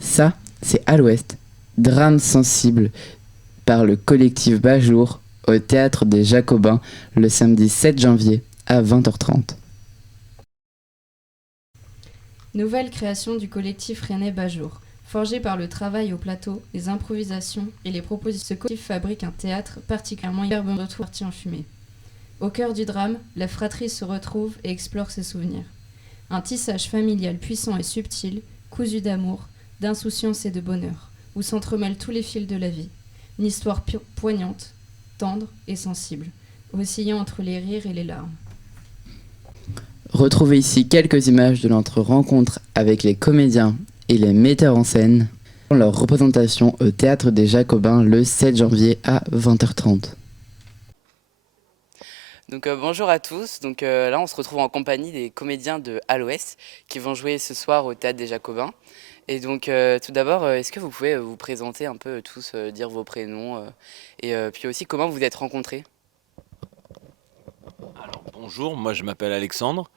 Ça, c'est À l'Ouest, drame sensible par le collectif Bajour au Théâtre des Jacobins le samedi 7 janvier à 20h30. Nouvelle création du collectif rennais Bajour. Forgé par le travail au plateau, les improvisations et les propositions, ce collectif fabrique un théâtre particulièrement hyperbement parti en fumée. Au cœur du drame, la fratrie se retrouve et explore ses souvenirs. Un tissage familial puissant et subtil, cousu d'amour, d'insouciance et de bonheur, où s'entremêlent tous les fils de la vie. Une histoire poignante, tendre et sensible, oscillant entre les rires et les larmes. Retrouvez ici quelques images de notre rencontre avec les comédiens et les metteurs en scène pour leur représentation au Théâtre des Jacobins le 7 janvier à 20h30. Donc bonjour à tous, là on se retrouve en compagnie des comédiens de À l'Ouest qui vont jouer ce soir au Théâtre des Jacobins. Et donc tout d'abord, est-ce que vous pouvez vous présenter un peu tous, dire vos prénoms et puis aussi comment vous êtes rencontrés? Alors bonjour, moi je m'appelle Alexandre.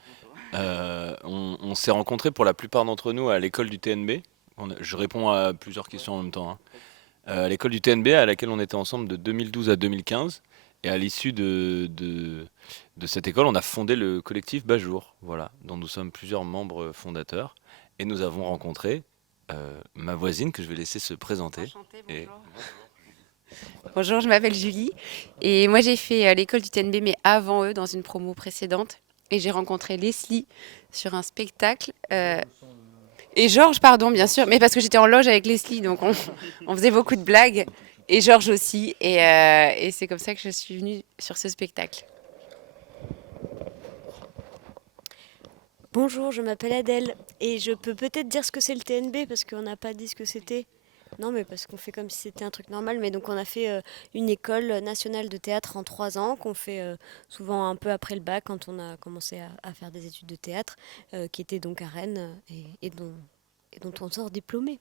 On s'est rencontrés pour la plupart d'entre nous à l'école du TNB. Je réponds à plusieurs questions en même temps, hein. À l'école du TNB à laquelle on était ensemble de 2012 à 2015. Et à l'issue de cette école, on a fondé le collectif Bajour, voilà, dont nous sommes plusieurs membres fondateurs. Et nous avons rencontré ma voisine que je vais laisser se présenter. Enchantée, Et bonjour. Bonjour, je m'appelle Julie et moi j'ai fait l'école du TNB mais avant eux dans une promo précédente et j'ai rencontré Leslie sur un spectacle et Georges pardon bien sûr mais parce que j'étais en loge avec Leslie donc on faisait beaucoup de blagues et Georges aussi et c'est comme ça que je suis venue sur ce spectacle. Bonjour, je m'appelle Adèle et je peux peut-être dire ce que c'est le TNB parce qu'on n'a pas dit ce que c'était. Non, mais parce qu'on fait comme si c'était un truc normal. Mais donc on a fait une école nationale de théâtre en 3 ans qu'on fait souvent un peu après le bac quand on a commencé à faire des études de théâtre, qui était donc à Rennes et dont on sort diplômé.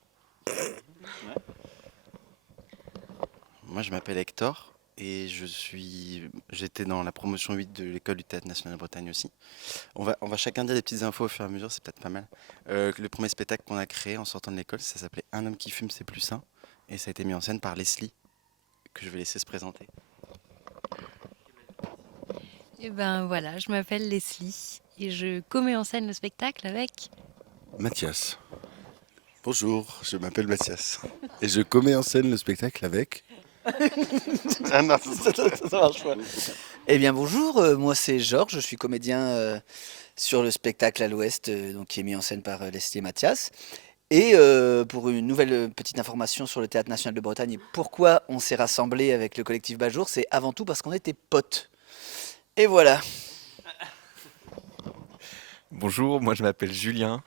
Moi, je m'appelle Hector et j'étais dans la promotion 8 de l'école du Théâtre National de Bretagne aussi. On va chacun dire des petites infos au fur et à mesure, c'est peut-être pas mal. Le premier spectacle qu'on a créé en sortant de l'école, ça s'appelait Un homme qui fume, c'est plus sain. Et ça a été mis en scène par Leslie, que je vais laisser se présenter. Eh ben voilà, je m'appelle Leslie et je commets en scène le spectacle avec... Mathias. Bonjour, je m'appelle Mathias. Et je commets en scène le spectacle avec... Ah non, ça marche pas. Eh bien bonjour, moi c'est Georges, je suis comédien sur le spectacle À l'Ouest, donc qui est mis en scène par Leslie et Mathias. Et pour une nouvelle petite information sur le Théâtre National de Bretagne et pourquoi on s'est rassemblés avec le collectif Bajour, c'est avant tout parce qu'on était potes. Et voilà. Bonjour, moi je m'appelle Julien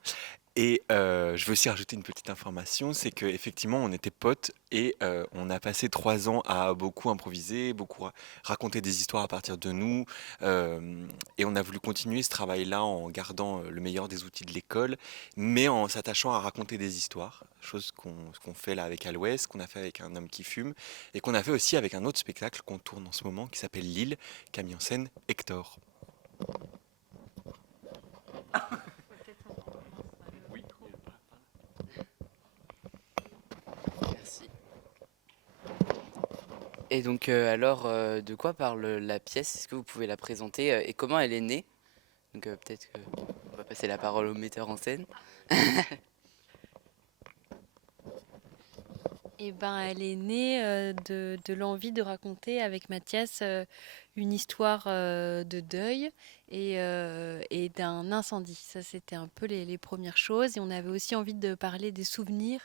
et je veux aussi rajouter une petite information, c'est qu'effectivement on était potes et on a passé 3 ans à beaucoup improviser, beaucoup raconter des histoires à partir de nous et on a voulu continuer ce travail-là en gardant le meilleur des outils de l'école, mais en s'attachant à raconter des histoires, chose qu'on fait là avec À l'Ouest, qu'on a fait avec Un homme qui fume et qu'on a fait aussi avec un autre spectacle qu'on tourne en ce moment qui s'appelle Lille, qui a mis en scène Hector. Merci. Et donc alors, de quoi parle la pièce? Est-ce que vous pouvez la présenter et comment elle est née? Donc peut-être qu'on va passer la parole au metteur en scène. Eh ben, elle est née de l'envie de raconter avec Mathias une histoire de deuil et d'un incendie. Ça, c'était un peu les premières choses. Et on avait aussi envie de parler des souvenirs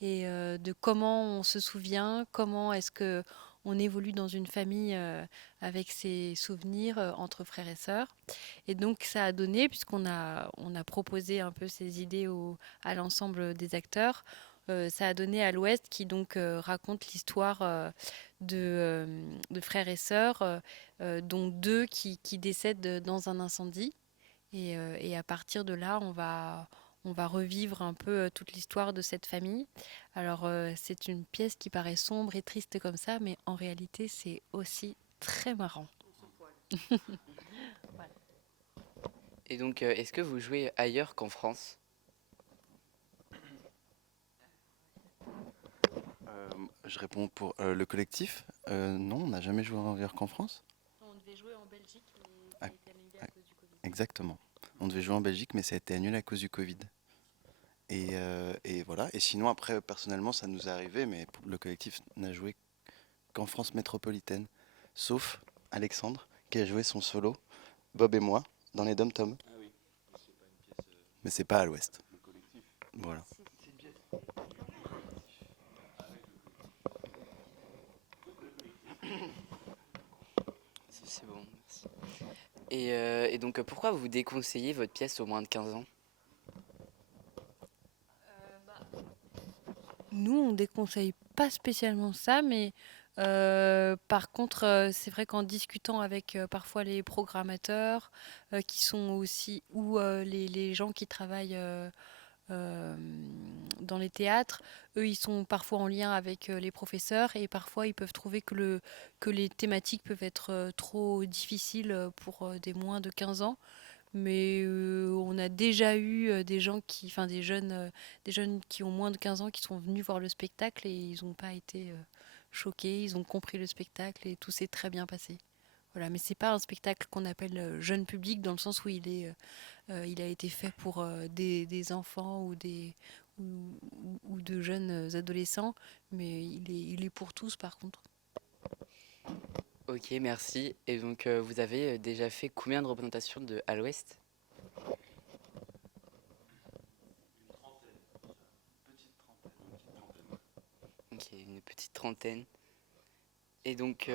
et de comment on se souvient, comment est-ce que on évolue dans une famille avec ses souvenirs entre frères et sœurs. Et donc, ça a donné, puisqu'on a proposé un peu ces idées à l'ensemble des acteurs, ça a donné À l'Ouest qui donc raconte l'histoire de frères et sœurs, dont deux qui décèdent dans un incendie. Et à partir de là, on va revivre un peu toute l'histoire de cette famille. Alors, c'est une pièce qui paraît sombre et triste comme ça, mais en réalité, c'est aussi très marrant. Voilà. Et donc est-ce que vous jouez ailleurs qu'en France? Je réponds pour le collectif. Non, on n'a jamais joué ailleurs qu'en France. On devait jouer en Belgique, mais ça a été annulé à cause du Covid. Exactement. On devait jouer en Belgique, mais ça a été annulé à cause du Covid. Et voilà. Et sinon, après, personnellement, ça nous est arrivé, mais le collectif n'a joué qu'en France métropolitaine, sauf Alexandre, qui a joué son solo, Bob et moi, dans les Dom-Tom. Ah oui, Mais c'est pas à l'ouest. Voilà. C'est bon, merci. Et donc, pourquoi vous déconseillez votre pièce aux moins de 15 ans? Nous, on déconseille pas spécialement ça, mais par contre, c'est vrai qu'en discutant avec parfois les programmateurs qui sont aussi, ou les gens qui travaillent dans les théâtres, eux, ils sont parfois en lien avec les professeurs et parfois ils peuvent trouver que les thématiques peuvent être trop difficiles pour des moins de 15 ans. Mais on a déjà eu des jeunes qui ont moins de 15 ans qui sont venus voir le spectacle et ils n'ont pas été choqués, ils ont compris le spectacle et tout s'est très bien passé. Voilà, mais c'est pas un spectacle qu'on appelle jeune public dans le sens où il a été fait pour des enfants ou de jeunes adolescents, mais il est pour tous par contre. Ok, merci. Et donc, vous avez déjà fait combien de représentations de À l'Ouest? Ok, une petite trentaine. Et donc,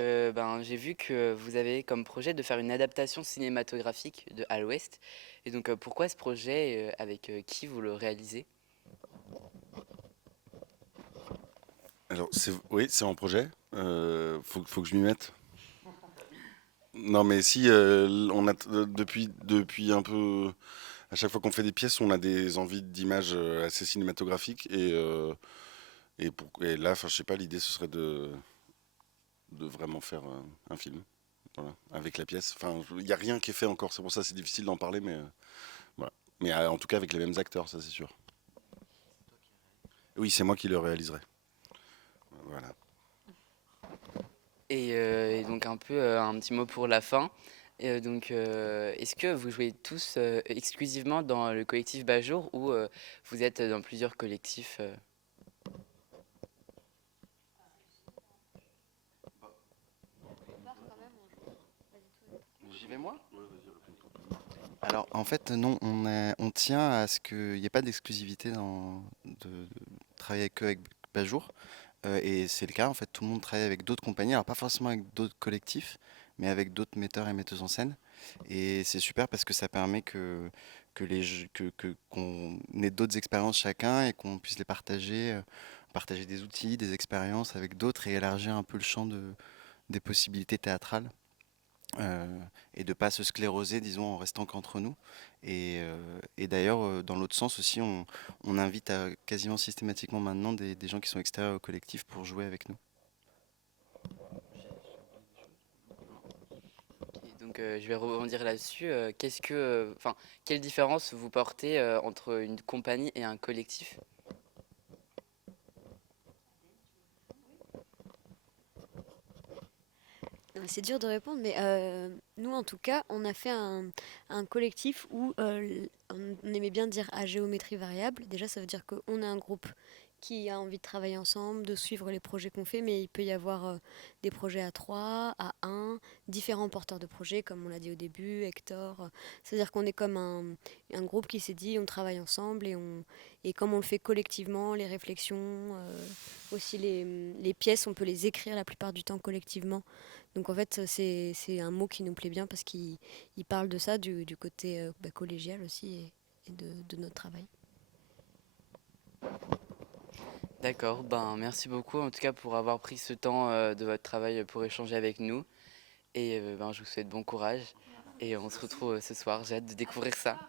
j'ai vu que vous avez comme projet de faire une adaptation cinématographique de À l'Ouest. Et donc, pourquoi ce projet? Avec qui vous le réalisez? Alors, oui, c'est en projet. Faut que je m'y mette. Non, mais si, on a depuis un peu. À chaque fois qu'on fait des pièces, on a des envies d'images assez cinématographiques. Et là, enfin, je sais pas, l'idée, ce serait de vraiment faire un film. Voilà, avec la pièce. Enfin, il n'y a rien qui est fait encore. C'est pour ça que c'est difficile d'en parler, mais voilà. Mais en tout cas, avec les mêmes acteurs, ça, c'est sûr. Oui, c'est moi qui le réaliserai. Voilà. Et donc un petit mot pour la fin. Est-ce que vous jouez tous exclusivement dans le collectif Bajour ou vous êtes dans plusieurs collectifs J'y vais moi? Alors en fait non, on tient à ce qu'il n'y ait pas d'exclusivité de travailler avec Bajour. Et c'est le cas, en fait, tout le monde travaille avec d'autres compagnies, alors pas forcément avec d'autres collectifs, mais avec d'autres metteurs et metteuses en scène. Et c'est super parce que ça permet qu'on ait d'autres expériences chacun et qu'on puisse les partager, partager des outils, des expériences avec d'autres et élargir un peu le champ des possibilités théâtrales. Et de ne pas se scléroser, disons, en restant qu'entre nous. Et d'ailleurs, dans l'autre sens aussi, on invite quasiment systématiquement maintenant des gens qui sont extérieurs au collectif pour jouer avec nous. Donc je vais rebondir là-dessus. Quelle différence vous portez entre une compagnie et un collectif? C'est dur de répondre, mais nous, en tout cas, on a fait un collectif où on aimait bien dire à géométrie variable. Déjà, ça veut dire qu'on est un groupe qui a envie de travailler ensemble, de suivre les projets qu'on fait, mais il peut y avoir des projets à 3, à 1, différents porteurs de projets, comme on l'a dit au début, Hector. C'est-à-dire qu'on est comme un groupe qui s'est dit on travaille ensemble et comme on le fait collectivement, les réflexions, aussi les pièces, on peut les écrire la plupart du temps collectivement. Donc en fait, c'est un mot qui nous plaît bien parce qu'il parle de ça, du côté collégial aussi et de notre travail. D'accord, merci beaucoup en tout cas pour avoir pris ce temps de votre travail pour échanger avec nous. Et je vous souhaite bon courage et on se retrouve ce soir. J'ai hâte de découvrir ça.